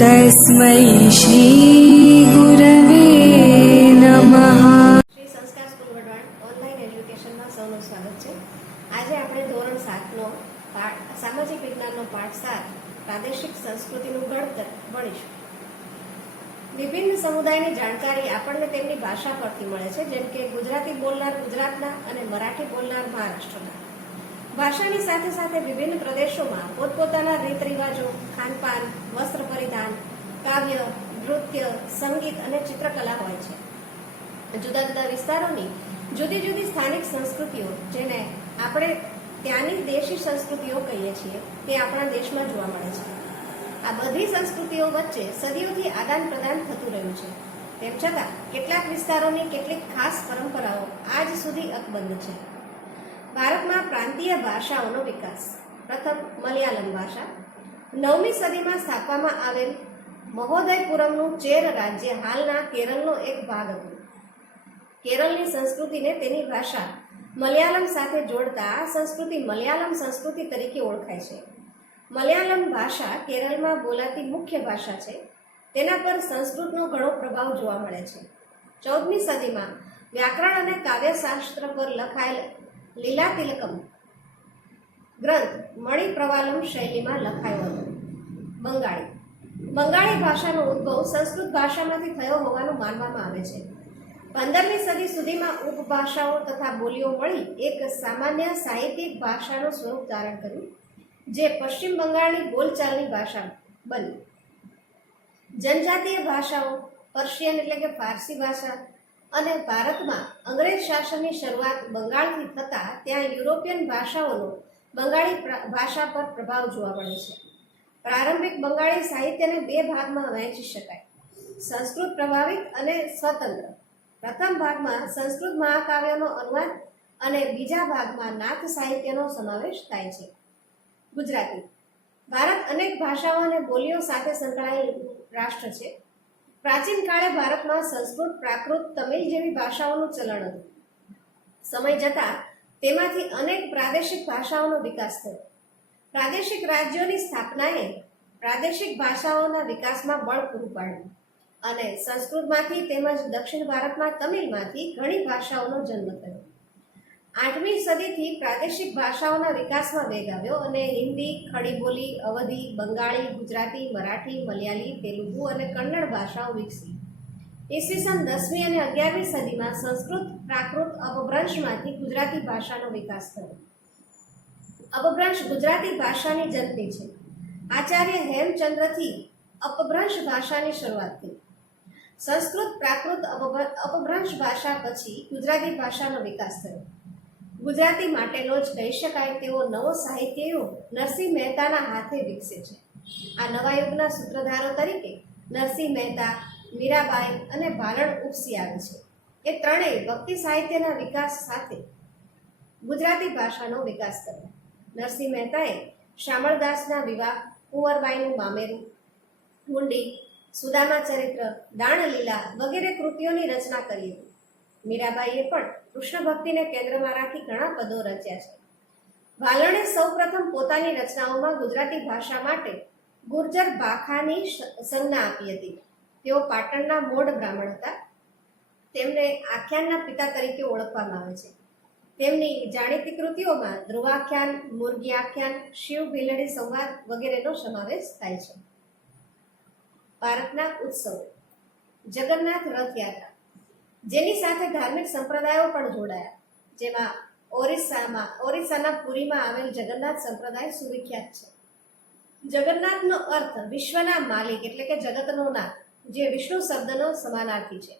तस्मै श्रीगुरवे नमः। શ્રી સંસ્કાર સ્કૂલ વઢવાણ ઓનલાઈન એજ્યુકેશનમાં સૌનું સ્વાગત છે। આજે આપણે ધોરણ 7નો સામાજિક વિજ્ઞાનનો પાઠ 7 પ્રાદેશિક સંસ્કૃતિનું ઘડતર ભણીશું। વિભિન્ન સમુદાયની જાણકારી આપણને તેમની ભાષા પરથી મળે છે, જેમ કે ગુજરાતી બોલનાર ગુજરાતના અને મરાઠી બોલનાર મહારાષ્ટ્રના। ભાષાની સાથે સાથે વિભિન્ન પ્રદેશોમાં પોતપોતાના રીત રિવાજો, ખાનપાન, વસ્ત્ર પરિધાન, કાવ્ય, નૃત્ય, સંગીત અને ચિત્રકલા હોય છે। જુદા જુદા વિસ્તારોની જુદી જુદી સ્થાનિક સંસ્કૃતિઓ, જેને આપણે ત્યાંની દેશી સંસ્કૃતિઓ કહીએ છીએ, તે આપણા દેશમાં જોવા મળે છે। આ બધી સંસ્કૃતિઓ વચ્ચે સદીઓથી આદાન પ્રદાન થતું રહ્યું છે। તેમ છતાં કેટલાક વિસ્તારોની કેટલીક ખાસ પરંપરાઓ આજ સુધી અકબંધ છે। ભારતમાં પ્રાંતીય ભાષાઓનો વિકાસ। પ્રથમ મલયાલમ ભાષા 9મી સદીમાં સ્થાપવામાં આવેલ મહોદયપુરમનું ચેર રાજ્ય હાલના કેરળનો એક ભાગ હતું। કેરળની સંસ્કૃતિને તેની ભાષા મલયાલમ સાથે જોડતા આ સંસ્કૃતિ મલયાલમ સંસ્કૃતિ તરીકે ઓળખાય છે। મલયાલમ ભાષા કેરળમાં બોલાતી મુખ્ય ભાષા છે। તેના પર સંસ્કૃતનો ઘણો પ્રભાવ જોવા મળે છે। 14મી સદીમાં વ્યાકરણ અને કાવ્યશાસ્ત્ર પર લખાયેલ લીલાતિલકમ ગ્રંથ મણિપ્રવાલમ શૈલીમાં લખાયો હતો। બંગાળી ભાષાનો ઉદ્ભવ સંસ્કૃત ભાષામાંથી થયો હોવાનું માનવામાં આવે છે। 15મી સદી સુધીમાં ઉપભાષાઓ તથા બોલીઓ મળી એક સામાન્ય સાહિત્યિક ભાષાનું સ્વરૂપ ધારણ કર્યું, જે પશ્ચિમ બંગાળની બોલચાલની ભાષા બની। જનજાતીય ભાષાઓ, પર્શિયન એટલે કે ફારસી ભાષા અને ભારતમાં અંગ્રેજ શાસનની શરૂઆત બંગાળથી થતાં ત્યાં યુરોપિયન ભાષાઓનો બંગાળી ભાષા પર પ્રભાવ જોવા મળે છે। પ્રારંભિક બંગાળી સાહિત્યને 2 ભાગમાં વહેંચી શકાય: સંસ્કૃત પ્રભાવિત અને સ્વતંત્ર। પ્રથમ ભાગમાં સંસ્કૃત મહાકાવ્યોનો અનુવાદ અને બીજા ભાગમાં નાથ સાહિત્યનો સમાવેશ થાય છે। ગુજરાતી ભારત અનેક ભાષાઓ અને બોલીઓ સાથે સંકળાયેલું રાષ્ટ્ર છે। પ્રાચીન કાળે ભારતમાં સંસ્કૃત, પ્રાકૃત, તમિલ જેવી ભાષાઓનું ચલણ હતું। સમય જતાં તેમાંથી અનેક પ્રાદેશિક ભાષાઓનો વિકાસ થયો। પ્રાદેશિક રાજ્યોની સ્થાપનાએ પ્રાદેશિક ભાષાઓના વિકાસમાં બળ પૂરું પાડ્યું અને સંસ્કૃતમાંથી તેમજ દક્ષિણ ભારતમાં તમિલમાંથી ઘણી ભાષાઓનો જન્મ થયો। 8મી સદીથી પ્રાદેશિક ભાષાઓના વિકાસમાં વેગ આવ્યો અને હિન્દી, ખડી બોલી, અવધી, બંગાળી, ગુજરાતી, મરાઠી, મલયાલી, તેલુગુ અને કન્નડ ભાષાઓ વિકસી। ઈસવીસન 10મી અને 11મી સદીમાં સંસ્કૃત, પ્રાકૃત, અપભ્રંશમાંથી ગુજરાતી ભાષાનો વિકાસ થયો। અપભ્રંશ ગુજરાતી ભાષાની જનની છે। આચાર્ય હેમચંદ્રથી અપભ્રંશ ભાષાની શરૂઆત થઈ। સંસ્કૃત, પ્રાકૃત, અપભ્રંશ ભાષા પછી ગુજરાતી ભાષાનો વિકાસ થયો। ગુજરાતી માટેનો જ કહી શકાય તેવો નવો સાહિત્યયુગ નરસિંહ મહેતાના હાથે વિકસે છે। આ નવા યુગના સૂત્રધારો તરીકે નરસિંહ મહેતા, મીરાબાઈ અને ભાલણ ઉપસી આવે છે। એ ત્રણેય ભક્તિ સાહિત્યના વિકાસ સાથે ગુજરાતી ભાષાનો વિકાસ કર્યો। નરસિંહ મહેતાએ શામળદાસના વિવાહ, કુંવરબાઈનું મામેરું, હુંડી, સુદામા ચરિત્ર, દાણલીલા વગેરે કૃતિઓની રચના કરી હતી। મીરાબાઈએ પણ કૃષ્ણ ભક્તિને કેન્દ્રમાં રાખી ઘણા પદો રચ્યા છે। ભાલણે સૌપ્રથમ પોતાની રચનાઓમાં ગુજરાતી ભાષા માટે ગુર્જર ભાખાની સંજ્ઞા આપી હતી। તેઓ પાટણના મોઢ બ્રાહ્મણ હતા। તેમને આખ્યાનના પિતા તરીકે ઓળખવામાં આવે છે। તેમની જાણીતી કૃતિઓમાં ધ્રુવાખ્યાન, મુરગી આખ્યાન, શિવ ભીલડી સંવાદ વગેરેનો સમાવેશ થાય છે। ભારતના ઉત્સવો। જગન્નાથ રથયાત્રા, જેની સાથે ધાર્મિક સંપ્રદાયો પણ જોડાયા, જેમાં ઓરિસ્સાના પુરીમાં આવેલ જગન્નાથ સંપ્રદાય સુવિખ્યાત છે। જગન્નાથનો અર્થ વિશ્વના માલિક એટલે કે જગતનો નાથ, જે વિષ્ણુ શબ્દનો સમાનાર્થી છે।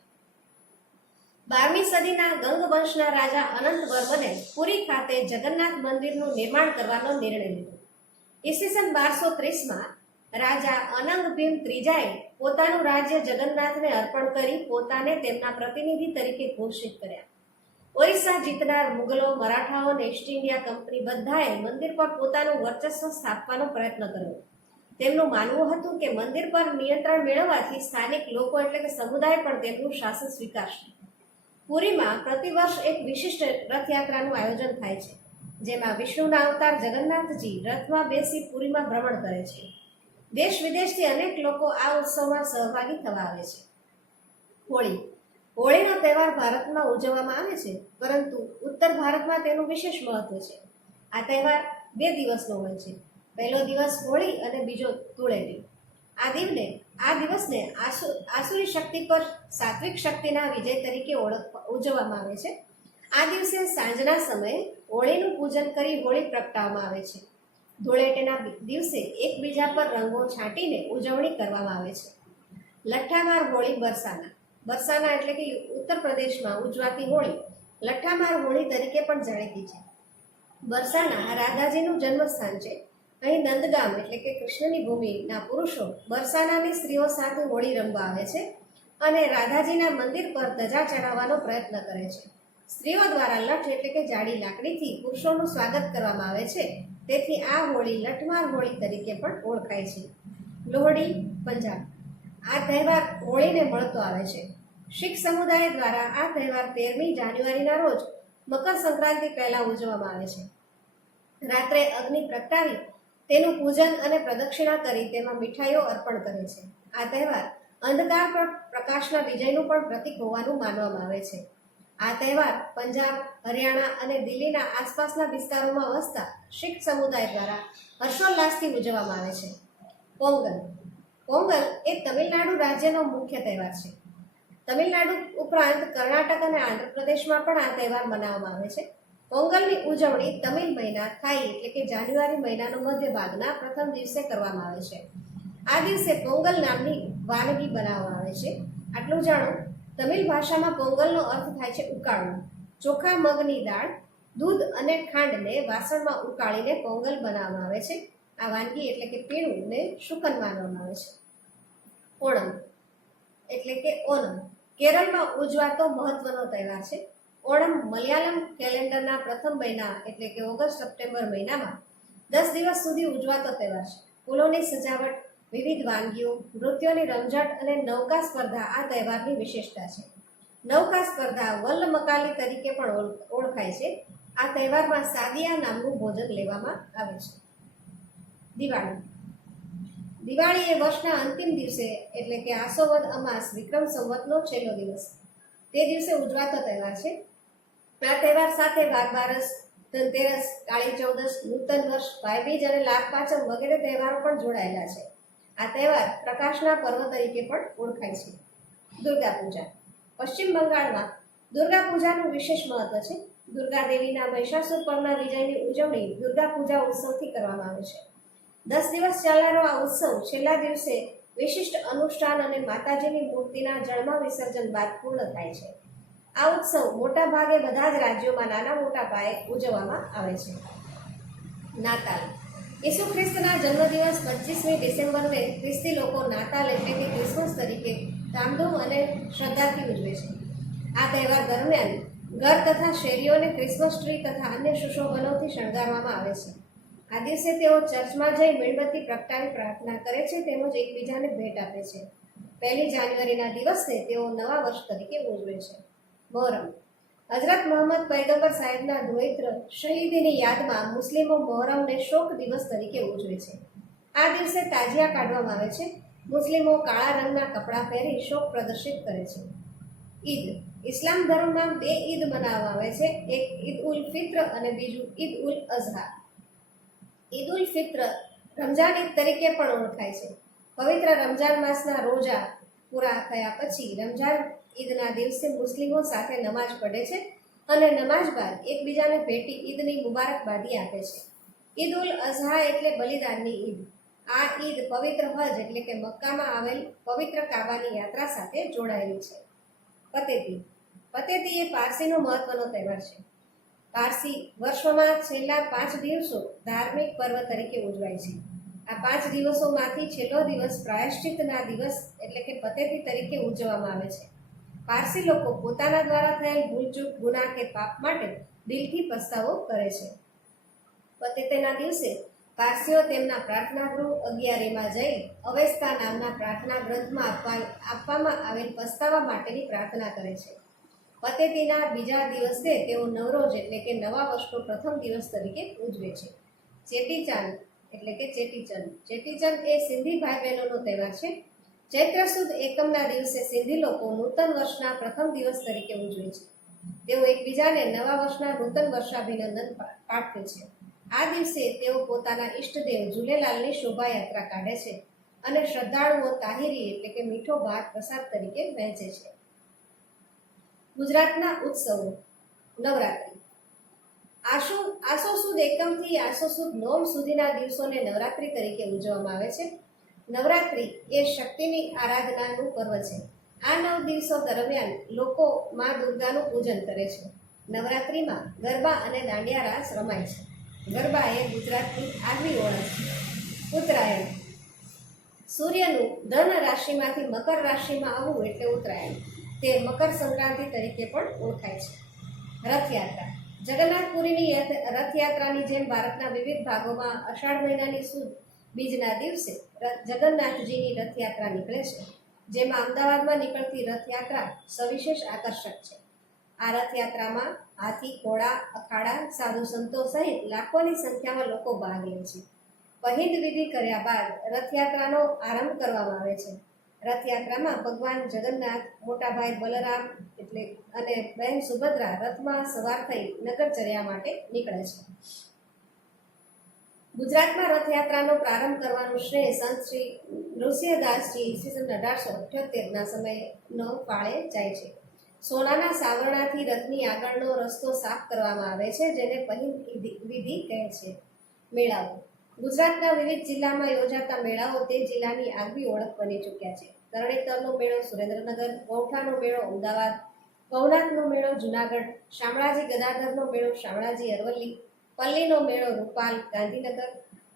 12મી સદીના ગંગ વંશના રાજા અનંત વર્મને પુરી ખાતે જગન્નાથ મંદિરનું નિર્માણ કરવાનો નિર્ણય લીધો। ઈસવીસન 1230માં રાજા અનંગ ભીમ ત્રીજાએ પોતાનું રાજ્ય જગન્નાથને અર્પણ કરી પોતાને તેમના પ્રતિનિધિ તરીકે ઘોષિત કર્યા। ઓરિસ્સા જીતનાર મુગલો, મરાઠાઓ અને ઈસ્ટ ઇન્ડિયા કંપની બધાએ મંદિર પર પોતાનું વર્ચસ્વ સ્થાપવાનો પ્રયત્ન કર્યો। તેમનું માનવું હતું કે મંદિર પર નિયંત્રણ મેળવવાથી સ્થાનિક લોકો એટલે કે સમુદાય પણ તેમનું શાસન સ્વીકારશે। પુરીમાં પ્રતિવર્ષ એક વિશિષ્ટ રથયાત્રાનું આયોજન થાય છે, જેમાં વિષ્ણુના અવતાર જગન્નાથજી રથમાં બેસી પુરીમાં ભ્રમણ કરે છે। દેશ વિદેશથી અનેક લોકો આ ઉત્સવમાં સહભાગી થવા આવે છે. હોળીનો તહેવાર ભારતમાં ઉજવવામાં આવે છે, પરંતુ ઉત્તર ભારતમાં તેનું વિશેષ મહત્વ છે. આ તહેવાર 2 દિવસનો હોય છે. પહેલો દિવસ હોળી અને બીજો ધૂળેટી. આ દિવસને આસુરી શક્તિ પર સાત્વિક શક્તિના વિજય તરીકે ઉજવવામાં આવે છે. આ દિવસે સાંજના સમયે હોળીનું પૂજન કરી હોળી પ્રગટાવવામાં આવે છે. ધૂળેટીના દિવસે એકબીજા પર રંગો છાંટીને ઉજવણી કરવામાં આવે છે. લઠ્ઠામાર હોળી બરસાના એટલે કે ઉત્તર પ્રદેશમાં ઉજવાતી હોળી લઠ્ઠામાર હોળી તરીકે પણ જાણીતી છે. બરસાના રાધાજીનું જન્મસ્થાન છે. અહીં નંદગામ એટલે કે કૃષ્ણની ભૂમિના પુરુષો બરસાનાની સ્ત્રીઓ સાથે હોળી રમવા આવે છે અને રાધાજીના મંદિર પર ધજા ચડાવવાનો પ્રયત્ન કરે છે. સ્ત્રીઓ દ્વારા લઠ એટલે કે જાડી લાકડીથી પુરુષોનું સ્વાગત કરવામાં આવે છે. તેથી આ હોળી લઠમાર હોળી તરીકે પણ ઓળખાય છે. લોહડી પંજાબ. આ તહેવાર હોળીને મળતો આવે છે. શીખ સમુદાય દ્વારા આ તહેવાર 13મી જાન્યુઆરીના રોજ મકર સંક્રાંતિ પહેલા ઉજવવામાં આવે છે. રાત્રે અગ્નિ પ્રગટાવી તેનું પૂજન અને પ્રદક્ષિણા કરી તેમાં મીઠાઈઓ અર્પણ કરે છે. આ તહેવાર અંધકાર પર પ્રકાશના વિજયનું પણ પ્રતીક હોવાનું માનવામાં આવે છે. આ તહેવાર પંજાબ, હરિયાણા અને દિલ્હીના આસપાસના વિસ્તારોમાં વસતા શીખ સમુદાય દ્વારા હર્ષોલ્લાસથી ઉજવવામાં આવે છે. પોંગલ એ તમિલનાડુ રાજ્યનો મુખ્ય તહેવાર છે. તમિલનાડુ ઉપરાંત કર્ણાટક અને આંધ્રપ્રદેશમાં પણ આ તહેવાર મનાવવામાં આવે છે. પોંગલની ઉજવણી તમિલ મહિના થાઈ એટલે કે જાન્યુઆરી મહિનાનો મધ્ય ભાગના પ્રથમ દિવસે કરવામાં આવે છે. આ દિવસે પોંગલ નામની વાનગી બનાવવામાં આવે છે. આટલું જાણો, તમિલ ભાષામાં પોંગલનો અર્થ થાય છે ઉકાળવું. ચોખા મગની દાળ, દૂધ અને ખાંડને વાસણમાં ઉકાળીને પોંગલ બનાવવામાં આવે છે. આ વાનગી એટલે કે પીણુંને શુકન માનવામાં આવે છે. ઓણમ એટલે કે ઓનમ કેરળમાં ઉજવાતો મહત્વનો તહેવાર છે. ઓણમ મલયાલમ કેલેન્ડરના પ્રથમ મહિના એટલે કે ઓગસ્ટ-સપ્ટેમ્બર મહિનામાં 10 દિવસ સુધી ઉજવાતો તહેવાર છે. ફૂલોની સજાવટ, વિવિધ વાનગીઓ, નૃત્યોની રમઝટ અને નૌકા સ્પર્ધા આ તહેવારની વિશેષતા છે. નૌકા સ્પર્ધા વલ્લમકાલી તરીકે પણ ઓળખાય છે. આ તહેવારમાં સાદિયા નામનું ભોજન લેવામાં આવે છે. દિવાળી એ વર્ષના અંતિમ દિવસે એટલે કે આસોવદ અમાસ વિક્રમ સંવતનો છેલ્લો દિવસ તે દિવસે ઉજવાતો તહેવાર છે. આ તહેવાર સાથે બારબારસ, ધનતેરસ, કાળી ચૌદસ, નૂતન વર્ષ, ભાઈબીજ અને લાભ પાંચમ વગેરે તહેવારો પણ જોડાયેલા છે. આ તહેવાર પ્રકાશના પર્વ તરીકે પણ ઓળખાય છે. દુર્ગા પૂજા. પશ્ચિમ બંગાળમાં દુર્ગા પૂજાનું વિશેષ મહત્વ છે. દુર્ગા દેવીના મહિષાસુર પરના વિજયની ઉજવણી દુર્ગા પૂજા ઉત્સવથી કરવામાં આવે છે. 10 દિવસ ચાલનારો આ ઉત્સવ છેલ્લા દિવસે વિશિષ્ટ અનુષ્ઠાન અને માતાજીની મૂર્તિના જળમાં વિસર્જન બાદ પૂર્ણ થાય છે. આ ઉત્સવ મોટા ભાગે બધા જ રાજ્યોમાં નાના મોટા પાયે ઉજવવામાં આવે છે. નાતાલ. ઈસુ ખ્રિસ્તના જન્મદિવસ 25મી ડિસેમ્બરને ખ્રિસ્તી લોકો નાતાલ એટલે કે ક્રિસમસ તરીકે ધામધૂમ અને શ્રદ્ધાથી ઉજવે છે. આ તહેવાર દરમિયાન ઘર તથા શેરીઓને ક્રિસમસ ટ્રી તથા અન્ય સુશોભનોથી શણગારવામાં આવે છે. આ દિવસે તેઓ ચર્ચમાં જઈ મીણબત્તી પ્રગટાવી પ્રાર્થના કરે છે તેમજ એકબીજાને ભેટ આપે છે. 1 જાન્યુઆરીના દિવસને તેઓ નવા વર્ષ તરીકે ઉજવે છે. મોહરમ. હઝરત મોહમ્મદ પૈગંબર સાહેબના પવિત્ર શહીદીની યાદમાં મુસ્લિમો મોહરમને શોક દિવસ તરીકે ઉજવે છે. આ દિવસે તાજિયા કાઢવામાં આવે છે. મુસ્લિમો કાળા રંગના કપડાં પહેરી શોક પ્રદર્શિત કરે છે. ઈદ. ઇસ્લામ ધર્મમાં 2 ઈદ મનાવવામાં આવે છે. એક ઈદ ઉલ ફિત્ર અને બીજું ઈદ ઉલ અઝહા. ઈદ ઉલ ફિત્ર રમઝાન ઈદ તરીકે પણ ઓળખાય છે. પવિત્ર રમઝાન માસના રોજા પૂરા થયા પછી રમઝાન ઈદના દિવસે મુસ્લિમો સાથે નમાઝ પઢે છે અને નમાઝ બાદ એકબીજાને ભેટી ઈદની મુબારકબાદી આપે છે. ઈદ ઉલ અઝહા એટલે બલિદાનની ઈદ. આ ઈદ પવિત્ર હજ એટલે કે મક્કામાં આવેલ પવિત્ર કાબાની યાત્રા સાથે જોડાયેલી છે. પતેતી એ પારસીનો મહત્વનો તહેવાર છે. પારસી વર્ષોમાં છેલ્લા 5 દિવસો ધાર્મિક પર્વ તરીકે ઉજવાય છે. આ 5 દિવસોમાંથી છેલ્લો દિવસ પ્રાયશ્ચિતના દિવસ એટલે કે પતેતી તરીકે ઉજવવામાં આવે છે. પારસી લોકો પોતાના દ્વારા થયેલ ભૂલચૂક, ગુનાહ કે પાપ માટે દિલથી પસ્તાવો કરે છે. પતેતીના દિવસે પારસીઓ તેમના પ્રાર્થના ગૃહ અગિયારીમાં જઈ અવેસ્તા નામના પ્રાર્થના ગ્રંથમાં આપવામાં આવેલ પસ્તાવા માટેની પ્રાર્થના કરે છે. પતેતીના બીજા દિવસે તેઓ નવરોજ એટલે કે નવા વર્ષનો પ્રથમ દિવસ તરીકે ઉજવે છે. ચેટીચાંદ એટલે કે ચેટીચંડ. ચેટીચંદ એ સિંધી ભાઈ બહેનોનો તહેવાર છે. ચૈત્ર સુદ એકમના દિવસે સિંધી લોકો નૂતન વર્ષના પ્રથમ દિવસ તરીકે ઉજવે છે. તેઓ એકબીજાને નવા વર્ષના નૂતન વર્ષાભિનંદન પાઠવે છે. આ દિવસે તેઓ પોતાના ઈષ્ટદેવ ઝૂલેલાલની શોભાયાત્રા કાઢે છે અને શ્રદ્ધાળુઓ તાહિરી એટલે કે મીઠો ભાત પ્રસાદ તરીકે વહેંચે છે. ગુજરાતના ઉત્સવો. નવરાત્રિ. આસો સુદ એકમથી આસો સુદ નોમ સુધીના દિવસોને નવરાત્રિ તરીકે ઉજવવામાં આવે છે. નવરાત્રિ એ શક્તિની આરાધનાનું પર્વ છે. આ 9 દિવસો દરમિયાન લોકો મા દુર્ગાનું પૂજન કરે છે. નવરાત્રિમાં ગરબા અને દાંડિયા રાસ રમાય છે. ગરબા એ ગુજરાતની આગવી ઓળખ છે. ઉત્તરાયણ. સૂર્યનું ધન રાશિમાંથી મકર રાશિમાં આવવું એટલે ઉત્તરાયણ. તે મકર સંક્રાંતિ તરીકે પણ ઓળખાય છે. રથયાત્રા. જગન્નાથપુરીની રથયાત્રાની જેમ ભારતના વિવિધ ભાગોમાં અષાઢ મહિનાની સુદ બીજના દિવસે જગન્નાથજીની રથયાત્રા નીકળે છે, જેમાં અમદાવાદમાં નીકળતી રથયાત્રા સવિશેષ આકર્ષક છે. આ રથયાત્રામાં હાથી, ઘોડા, અખાડા, સાધુ સંતો સહિત લાખોની સંખ્યામાં લોકો ભાગ લે છે. પહિંદ વિધિ કર્યા બાદ રથયાત્રાનો આરંભ કરવામાં આવે છે. રથયાત્રામાં ભગવાન જગન્નાથ, મોટા ભાઈ બલરામ અને બહેન સુભદ્રા રથમાં સવાર થઈ નગરચર્યા માટે નીકળે છે. ગુજરાતમાં રથયાત્રાનો પ્રારંભ કરવાનું શ્રેય સંત શ્રી નૃસિંહદાસજી ઈસવીસન 1878ના સમયનો ફાળે જાય છે. સોનાના સાવરણાથી રથની આગળનો રસ્તો સાફ કરવામાં આવે છે, જેને પહિંદ વિધિ કહે છે. મેળાઓ. ગુજરાતના વિવિધ જિલ્લામાં યોજાતા મેળાઓ તે જિલ્લાની આગવી ઓળખ બની ચૂક્યા છે. તરણેતરનો મેળો સુરેન્દ્રનગર, વૌઠાનો મેળો અમદાવાદ, ભવનાથનો મેળો જુનાગઢ, શામળાજી ગદાધરનો મેળો શામળાજી અરવલ્લી, પલ્લીનો મેળો રૂપાલ ગાંધીનગર,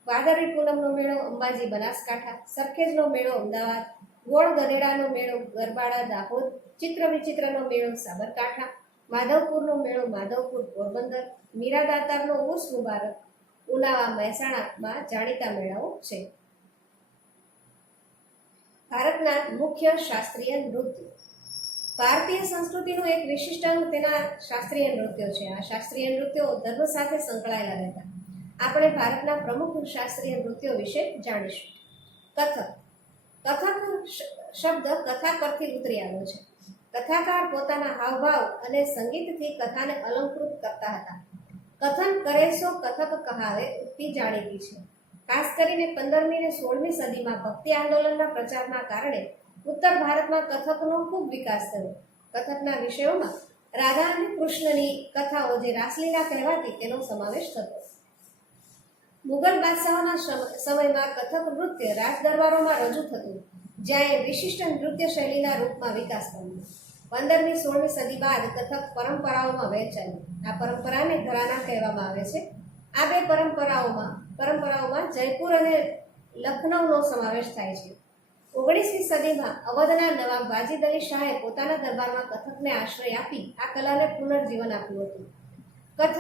ભાદરવી પૂનમનો મેળો અંબાજી બનાસકાંઠા, સરખેજનો મેળો અમદાવાદ, ગોળ ગધેડાનો મેળો ગરબાડા દાહોદ, ચિત્ર વિચિત્રનો મેળો સાબરકાંઠા, માધવપુરનો મેળો માધવપુર પોરબંદર, મીરા દાતારનો ઉર્સ મુબારક ઉનાવા મહેસાણામાં જાણીતા મેળાઓ છે. ભારતના મુખ્ય શાસ્ત્રીય નૃત્યો. ભારતીય સંસ્કૃતિનું એક વિશિષ્ટ અંગ તેના શાસ્ત્રીય નૃત્યો છે. આ શાસ્ત્રીય નૃત્યો ધર્મ સાથે સંકળાયેલા રહેતા. આપણે ભારતના પ્રમુખ શાસ્ત્રીય નૃત્યો વિશે જાણીશું. કથક. કથક શબ્દ કથા પરથી ઉતરી આવ્યો છે. કથાકાર પોતાના હાવભાવ અને સંગીતથી કથાને અલંકૃત કરતા હતા. કથન કરે સો કથક કહાવે ઉક્તિ જાણીતી છે. ખાસ કરીને 15મી અને 16મી સદીમાં ભક્તિ આંદોલનના પ્રચારના કારણે ઉત્તર ભારતમાં કથકનો ખૂબ વિકાસ થયો. કથકના વિષયોમાં રાધા અને કૃષ્ણની કથાઓ જે રાસલીલા કહેવાતી તેનો સમાવેશ થતો. મુગલ બાદશાહોના સમયમાં કથક નૃત્ય રાજ દરબારોમાં રજૂ થતું, જ્યાં એ વિશિષ્ટ નૃત્ય શૈલીના રૂપમાં વિકાસ પામ્યો. 15મી 16મી સદી બાદ કથક પરંપરાઓમાં વહેંચાયું. આ પરંપરાને ઘરાના કહેવામાં આવે છે. આ બે પરંપરાઓમાં જયપુર અને લખનૌનો સમાવેશ થાય છે. 19મી સદીમાં અવધના નવાબ વાજિદ અલી શાહે પોતાના દરબારમાં કથકને આશ્રય આપી આ કલાને પુનર્જીવન આપ્યું હતું. કથક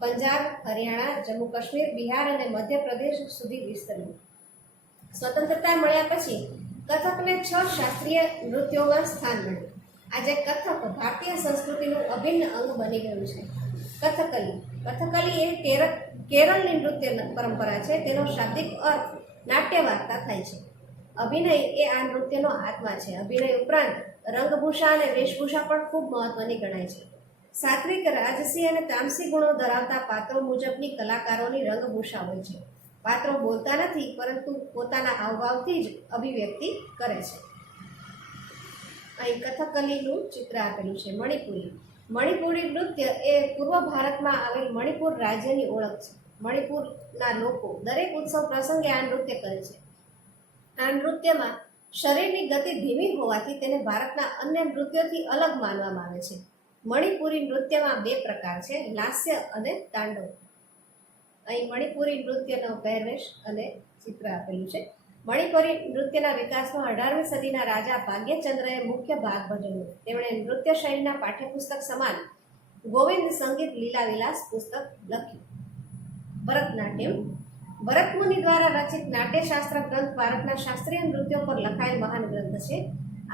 પંજાબ, હરિયાણા, જમ્મુ કાશ્મીર, બિહાર અને મધ્યપ્રદેશ સુધી વિસ્તર્યું. સ્વતંત્રતા મળ્યા પછી કથકને 6 શાસ્ત્રીય નૃત્યોમાં સ્થાન મળ્યું. આજે કથક ભારતીય સંસ્કૃતિનું અભિન્ન અંગ બની ગયું છે. કથકલી એ કેરળની નૃત્ય પરંપરા છે. તેનો શાબ્દિક અર્થ નાટ્ય વાર્તા થાય છે. અભિનય એ આ નૃત્યનો આત્મા છે. અભિનય ઉપરાંત રંગભૂષા અને વેશભૂષા પણ ખૂબ મહત્વની ગણાય છે. સાત્વિક, રાજસી અને તામસી ગુણો ધરાવતા પાત્રો મુજબની કલાકારોની રંગભૂષા હોય છે. પાત્રો બોલતા નથી, પરંતુ પોતાના હાવભાવથી જ અભિવ્યક્તિ કરે છે. અહીં કથકલીનું ચિત્ર આપેલું છે. મણિપુરી નૃત્ય એ પૂર્વ ભારતમાં આવેલ મણિપુર રાજ્યની ઓળખ છે. મણિપુરના લોકો દરેક ઉત્સવ પ્રસંગે આ નૃત્ય કરે છે. આ નૃત્યમાં શરીરની ગતિ ધીમી હોવાથી તેને ભારતના અન્ય નૃત્યોથી અલગ માનવામાં આવે છે. મણિપુરી નૃત્યમાં 2 પ્રકાર છે, લાસ્ય અને તાંડવ. અહીં મણિપુરી નૃત્યનો પહેરવેશ અને ચિત્ર આપેલું છે. મણિપુરી નૃત્યના વિકાસમાં 18મી સદીના રાજા ભાગ્યચંદ્રએ મુખ્ય ભાગ ભજવ્યો. તેમણે નૃત્ય શૈલીના પાઠ્યપુસ્તક સમાન ગોવિંદ સંગીત લીલા વિલાસ પુસ્તક લખ્યું. ભરતનાટ્યમ. ભરતમુનિ દ્વારા રચિત નાટ્યશાસ્ત્ર ગ્રંથ ભારતના શાસ્ત્રીય નૃત્યો પર લખાયેલ મહાન ગ્રંથ છે.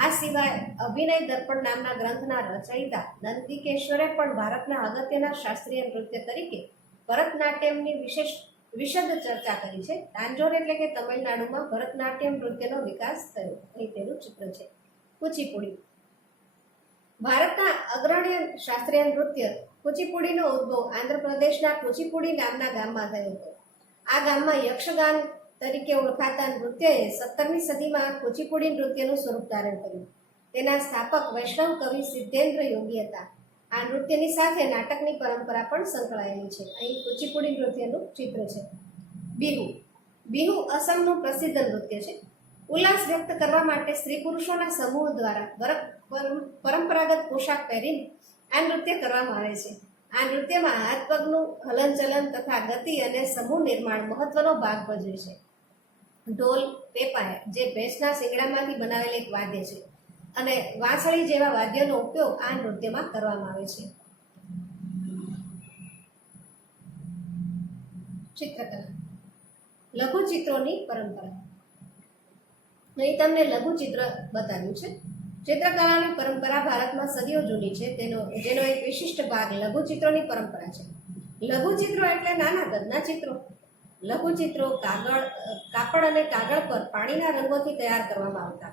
આ સિવાય અભિનય દર્પણ નામના ગ્રંથના રચયિતા નંદિકેશ્વરે પણ ભારતના અગત્યના શાસ્ત્રીય નૃત્ય તરીકે ભરતનાટ્યમની વિશેષ વિશદ ચર્ચા કરી છે. તાંજોર એટલે કે તમિલનાડુમાં ભરતનાટ્યમ નૃત્યનો વિકાસ થયો. અહીં તેનું ચિત્ર છે. કુચીપુડી ભારતના અગ્રણી શાસ્ત્રીય નૃત્ય કુચીપુડીનો ઉદ્ભવ આંધ્રપ્રદેશના કુચીપુડી નામના ગામમાં થયો હતો. આ ગામમાં યક્ષગાન તરીકે ઓળખાતા નૃત્યએ 17મી સદીમાં કુચીપુડી નૃત્યનું સ્વરૂપ ધારણ કર્યું. તેના સ્થાપક વૈષ્ણવ કવિ સિદ્ધેન્દ્ર યોગી હતા. આ નૃત્યની સાથે નાટકની પરંપરા પણ સંકળાયેલી છે. અહીં કુચીપુડી નૃત્યનું ચિત્ર છે. બિહુ બિહુ અસમનું પ્રસિદ્ધ નૃત્ય છે. ઉલ્લાસ વ્યક્ત કરવા માટે સ્ત્રી પુરુષોના સમૂહ દ્વારા પરંપરાગત પોશાક પહેરીને આ નૃત્ય કરવામાં આવે છે. આ નૃત્યમાં હાથ પગનું હલનચલન તથા ગતિ અને સમૂહ નિર્માણ મહત્વનો ભાગ ભજવે છે. ઢોલ, પેપાય જે ભેંસના શિંગડામાંથી બનાવેલ એક વાદ્ય છે અને વાંસળી જેવા વાદ્યોનો ઉપયોગ આ નૃત્યમાં કરવામાં આવે છે. ચિત્રકલા લઘુચિત્રોની પરંપરા. અહીં તમને લઘુચિત્ર બતાવ્યું છે. ચિત્રકલાની પરંપરા ભારતમાં સદીઓ જૂની છે. જેનો એક વિશિષ્ટ ભાગ લઘુચિત્રોની પરંપરા છે. લઘુચિત્રો એટલે નાના કદના ચિત્રો. લઘુચિત્રો કાપડ અને કાગળ પર પાણીના રંગોથી તૈયાર કરવામાં આવતા.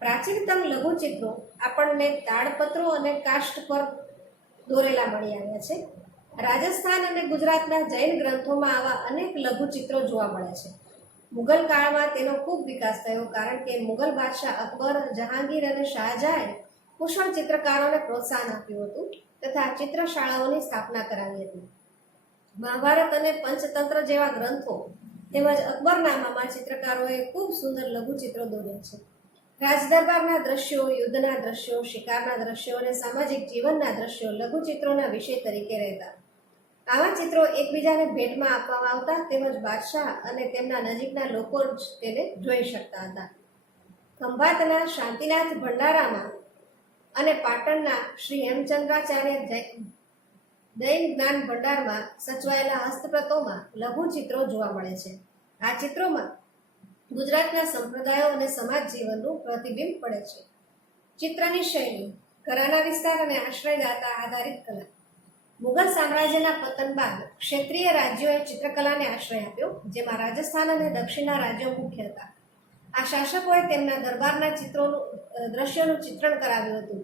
પ્રાચીનતમ લઘુચિત્રો આપણને તાડપત્રો અને કાષ્ઠ પર દોરેલા મળી આવ્યા છે. રાજસ્થાન અને ગુજરાતના જૈન ગ્રંથોમાં આવા અનેક લઘુચિત્રો જોવા મળે છે. મુગલ કાળમાં તેનો ખૂબ વિકાસ થયો, કારણ કે મુગલ બાદશાહ અકબર, જહાંગીર અને શાહજહાંએ કુશળ ચિત્રકારોને પ્રોત્સાહન આપ્યું હતું તથા ચિત્રશાળાઓની સ્થાપના કરાવી હતી. મહાભારત અને પંચતંત્ર જેવા ગ્રંથો તેમજ અકબરનામામાં ચિત્રકારોએ ખૂબ સુંદર લઘુચિત્રો દોર્યા છે. રાજદરબારના દ્રશ્યો, યુદ્ધના દ્રશ્યો, શિકારના દ્રશ્યો અને સામાજિક જીવનના દ્રશ્યો લઘુચિત્રોના વિષય તરીકે રહેતા. આવા ચિત્રો એકબીજાને ભેટમાં આપવામાં આવતા તેમજ બાદશાહ અને તેમના નજીકના લોકો જ તેને જોઈ શકતા હતા. ખંભાતના શાંતિનાથ ભંડારામાં અને પાટણના શ્રી હેમચંદ્રાચાર્ય જૈન જ્ઞાન ભંડારમાં સચવાયેલા હસ્તપ્રતોમાં લઘુચિત્રો જોવા મળે છે. આ ચિત્રોમાં ગુજરાતના સંપ્રદાયો અને સમાજ જીવનનું પ્રતિબિંબ પડે છે. ચિત્રની શૈલી ઘરાના વિસ્તાર અને આશ્રયદાતા આધારિત કલા. મુગલ સામ્રાજ્યના પતન બાદ ક્ષેત્રીય રાજ્યોએ ચિત્રકલાને આશ્રય આપ્યો, જેમાં રાજસ્થાન અને દક્ષિણના રાજ્યો મુખ્ય હતા. આ શાસકોએ તેમના દરબારના દ્રશ્યોનું ચિત્રણ કરાવ્યું હતું.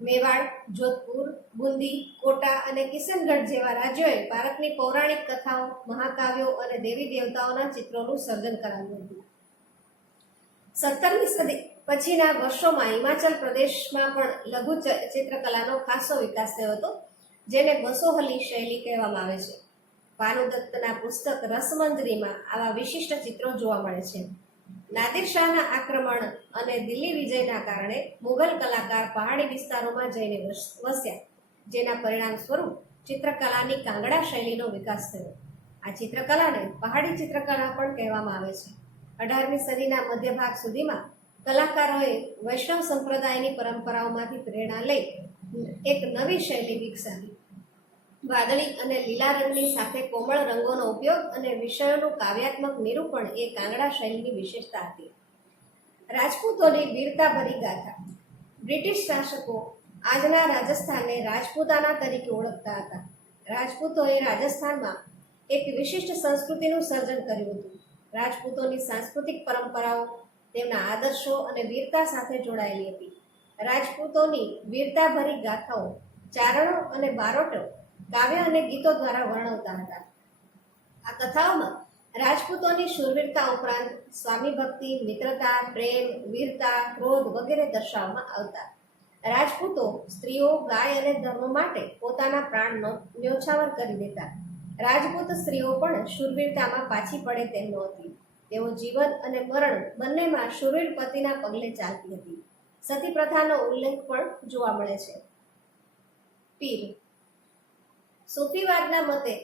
મેવાડ, જોધપુર, બુંદી, કોટા અને કિશનગઢ જેવા રાજ્યોએ ભારતની પૌરાણિક કથાઓ, મહાકાવ્યો અને દેવી દેવતાઓના ચિત્રોનું સર્જન કરાવ્યું હતું. 17મી સદી પછીના વર્ષોમાં હિમાચલ પ્રદેશમાં પણ લઘુ ચિત્રકલાનો ખાસો વિકાસ થયો હતો, જેને બસોહલી શૈલી કહેવામાં આવે છે. ભાનુદત્તના પુસ્તક રસમંજરીમાં આવા વિશિષ્ટ ચિત્રો જોવા મળે છે. નાદિર શાહના આક્રમણ અને દિલ્હી વિજયના કારણે મુગલ કલાકાર પહાડી વિસ્તારોમાં જઈને વસ્યા, જેના પરિણામ સ્વરૂપ ચિત્રકલાની કાંગડા શૈલીનો વિકાસ થયો. આ ચિત્રકલાને પહાડી ચિત્રકલા પણ કહેવામાં આવે છે. 18મી સદીના મધ્ય ભાગ સુધીમાં કલાકારોએ વૈષ્ણવ સંપ્રદાયની પરંપરાઓમાંથી પ્રેરણા લઈ એક નવી શૈલી વિકસાવી. વાદળી અને લીલા રંગની સાથે કોમળ રંગોનો ઉપયોગ અને વિષયોનું કાવ્યાત્મક નિરૂપણ એ કાંગડા શૈલીની વિશેષતા હતી. રાજપૂતોની વીરતાભરી ગાથા. બ્રિટિશ શાસકો આજના રાજસ્થાનને રાજપૂતાના તરીકે ઓળખતા હતા. રાજપૂતોએ રાજસ્થાનમાં એક વિશિષ્ટ સંસ્કૃતિનું સર્જન કર્યું હતું. રાજપૂતોની સાંસ્કૃતિક પરંપરાઓ તેમના આદર્શો અને વીરતા સાથે જોડાયેલી હતી. રાજપૂતોની વીરતાભરી ગાથાઓ ચારણો અને બારોટો કાવ્ય અને ગીતો દ્વારા વર્ણવતા હતા. આ કથાઓમાં રાજપૂતોની શૂરવીરતા ઉપરાંત સ્વામી ભક્તિ, મિત્રતા, પ્રેમ, વીરતા, ક્રોધ વગેરે દર્શાવવામાં આવતા. રાજપૂતો સ્ત્રીઓ, ગાય અને ધર્મ માટે પોતાના પ્રાણનો ન્યોછાવર કરી દેતા. રાજપૂત સ્ત્રીઓ પણ શૂરવીરતામાં પાછી પડે તેમ નહોતી. તેઓ જીવન અને મરણ બંનેમાં શૂરવીર પતિના પગલે ચાલતી હતી. સતી પ્રથાનો ઉલ્લેખ પણ જોવા મળે છે. પીર. સૂફીવાદના મતે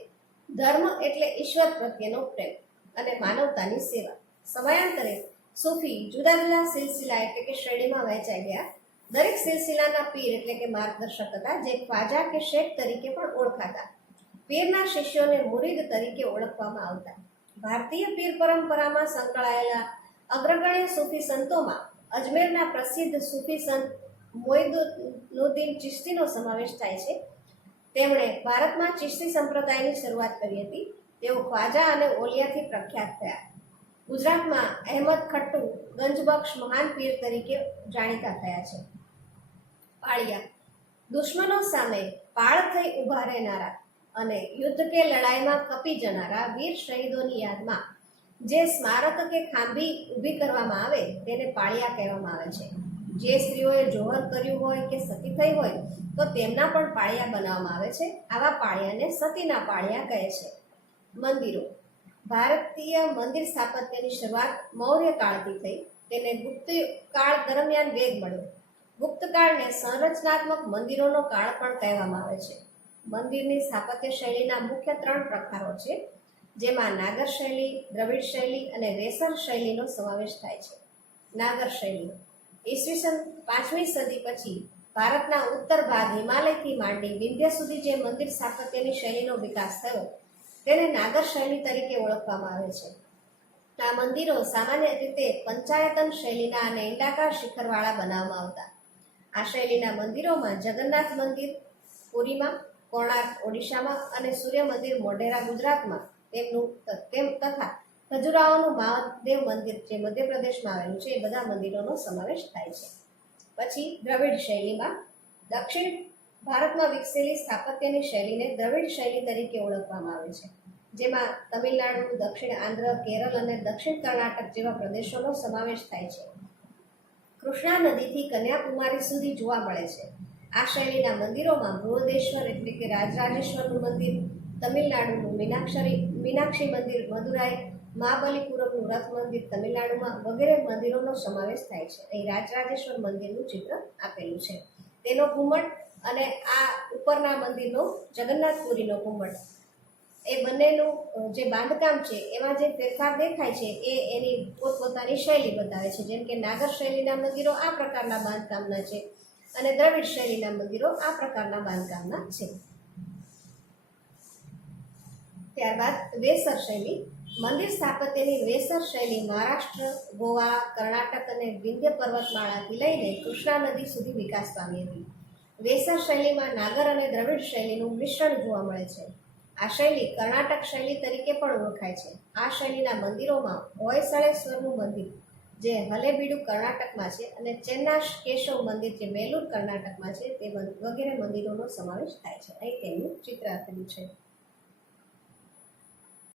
ધર્મ એટલે ઈશ્વર પ્રત્યેનો પ્રેમ અને માનવતાની સેવા. સમયાંતરે સૂફી જુદા જુદા સિલસિલા એટલે કે શ્રેણીમાં વહેંચાઈ ગયા. દરેક સિલસિલાના પીર એટલે કે માર્ગદર્શક હતા, જે ખ્વાજા કે શેખ તરીકે પણ ઓળખાતા. પીરના શિષ્યોને મુરીદ તરીકે ઓળખવામાં આવતા. ભારતીય પીર પરંપરામાં સંકળાયેલા અગ્રગણ્ય સૂફી સંતોમાં અજમેરના પ્રસિદ્ધ સૂફી સંત મોઇનુદ્દીન ચિશ્તીનો સમાવેશ થાય છે. તેમણે ભારતમાં ચિશ્તી સંપ્રદાયની શરૂઆત કરી હતી. તેઓ ખ્વાજા અને ઓલિયાથી પ્રખ્યાત થયા. ગુજરાતમાં અહેમદ ખટ્ટુ ગંજબક્ષ મહાન પીર તરીકે જાણીતા થયા છે. પાળિયા દુશ્મનો સામે પાળ થઈ ઊભા રહેનારા અને યુદ્ધ કે લડાઈમાં કપી જનારા વીર શહીદોની યાદમાં જે સ્મારક કે ખાંભી ઊભી કરવામાં આવે તેને પાળિયા કહેવામાં આવે છે. જે સ્ત્રીઓએ જોહર કર્યું હોય કે સતી થઈ હોય તો તેમના પણ પાળિયા બનાવવામાં આવે છે. આવા પાળિયાને સતીના પાળિયા કહે છે. મંદિરો ભારતીય મંદિર સ્થાપત્યની શરૂઆત મૌર્ય કાળથી થઈ. તેને ગુપ્ત કાળ દરમિયાન વેગ મળ્યો. ગુપ્ત કાળને સંરચનાત્મક મંદિરોનો કાળ પણ કહેવામાં આવે છે. મંદિરની સ્થાપત્ય શૈલીના મુખ્ય 3 પ્રકારો છે, જેમાં નાગર શૈલી, દ્રવિડ શૈલી અને વેસર શૈલીનો સમાવેશ થાય છે. નાગર શૈલી ઈસવીસન 5મી સદી પછી ભારતના ઉત્તર ભાગ હિમાલયથી માંડી વિંધ્ય સુધી જે મંદિર સ્થાપત્યની શૈલીનો વિકાસ થયો તેને નાગર શૈલી તરીકે ઓળખવામાં આવે છે. આ મંદિરો સામાન્ય રીતે પંચાયતન શૈલીના અને ઈંડાકાર શિખરવાળા બનાવવામાં આવતા. આ શૈલીના મંદિરોમાં જગન્નાથ મંદિર પુરીમાં, કોણાર્ક ઓડિશામાં અને સૂર્ય મંદિર મોઢેરા ગુજરાતમાં તથા ખજુરાહોનું મહાદેવ મંદિર જે મધ્યપ્રદેશમાં આવેલું છે એ બધા મંદિરોનો સમાવેશ થાય છે. પછી દ્રવિડ શૈલીમાં દક્ષિણ ભારતમાં વિકસેલી સ્થાપત્યની શૈલીને દ્રવિડ શૈલી તરીકે ઓળખવામાં આવે છે, જેમાં તમિલનાડુ, દક્ષિણ આંધ્ર, કેરળ અને દક્ષિણ કર્ણાટક જેવા પ્રદેશોનો સમાવેશ થાય છે. કૃષ્ણા નદીથી કન્યાકુમારી સુધી જોવા મળે છે. આ શૈલીના મંદિરોમાં બૃહદેશ્વર એટલે કે રાજરાજેશ્વરનું મંદિર, તમિલનાડુનું મીનાક્ષી મંદિર મદુરાઈ, મહાબલીપુરમનું રથ મંદિર તમિલનાડુમાં વગેરે મંદિરોનો સમાવેશ થાય છે. અહીં રાજરાજેશ્વર મંદિરનું ચિત્ર આપેલું છે. તેનો ઘુમ્મટ અને આ ઉપરના મંદિરનો જગન્નાથપુરીનો ઘુમ્મટ એ બંનેનું જે બાંધકામ છે એમાં જે ફેરફાર દેખાય છે એ એની પોતપોતાની શૈલી બતાવે છે. જેમ કે નાગર શૈલીના મંદિરો આ પ્રકારના બાંધકામના છે અને દ્રવિડ શૈલીના મંદિરો આ પ્રકારના બાંધકામના છે. ત્યારબાદ વેસર શૈલી. મંદિર સ્થાપત્યની વેસર શૈલી મહારાષ્ટ્ર, ગોવા, કર્ણાટક અને વિંધ્ય પર્વતમાળાથી લઈને કૃષ્ણા નદી સુધી વિકાસ પામી હતી. વેસર શૈલીમાં નાગર અને દ્રવિડ શૈલીનું મિશ્રણ જોવા મળે છે. આ શૈલી કર્ણાટક શૈલી તરીકે પણ ઓળખાય છે. આ શૈલીના મંદિરોમાં હોયસળેશ્વરનું મંદિર જે હલેબીડુ કર્ણાટકમાં છે અને ચેન્નાશ કેશવ મંદિર જે મેલુર કર્ણાટકમાં છે તે વગેરે મંદિરોનો સમાવેશ થાય છે. અહીં તેમનું ચિત્ર આપેલું છે.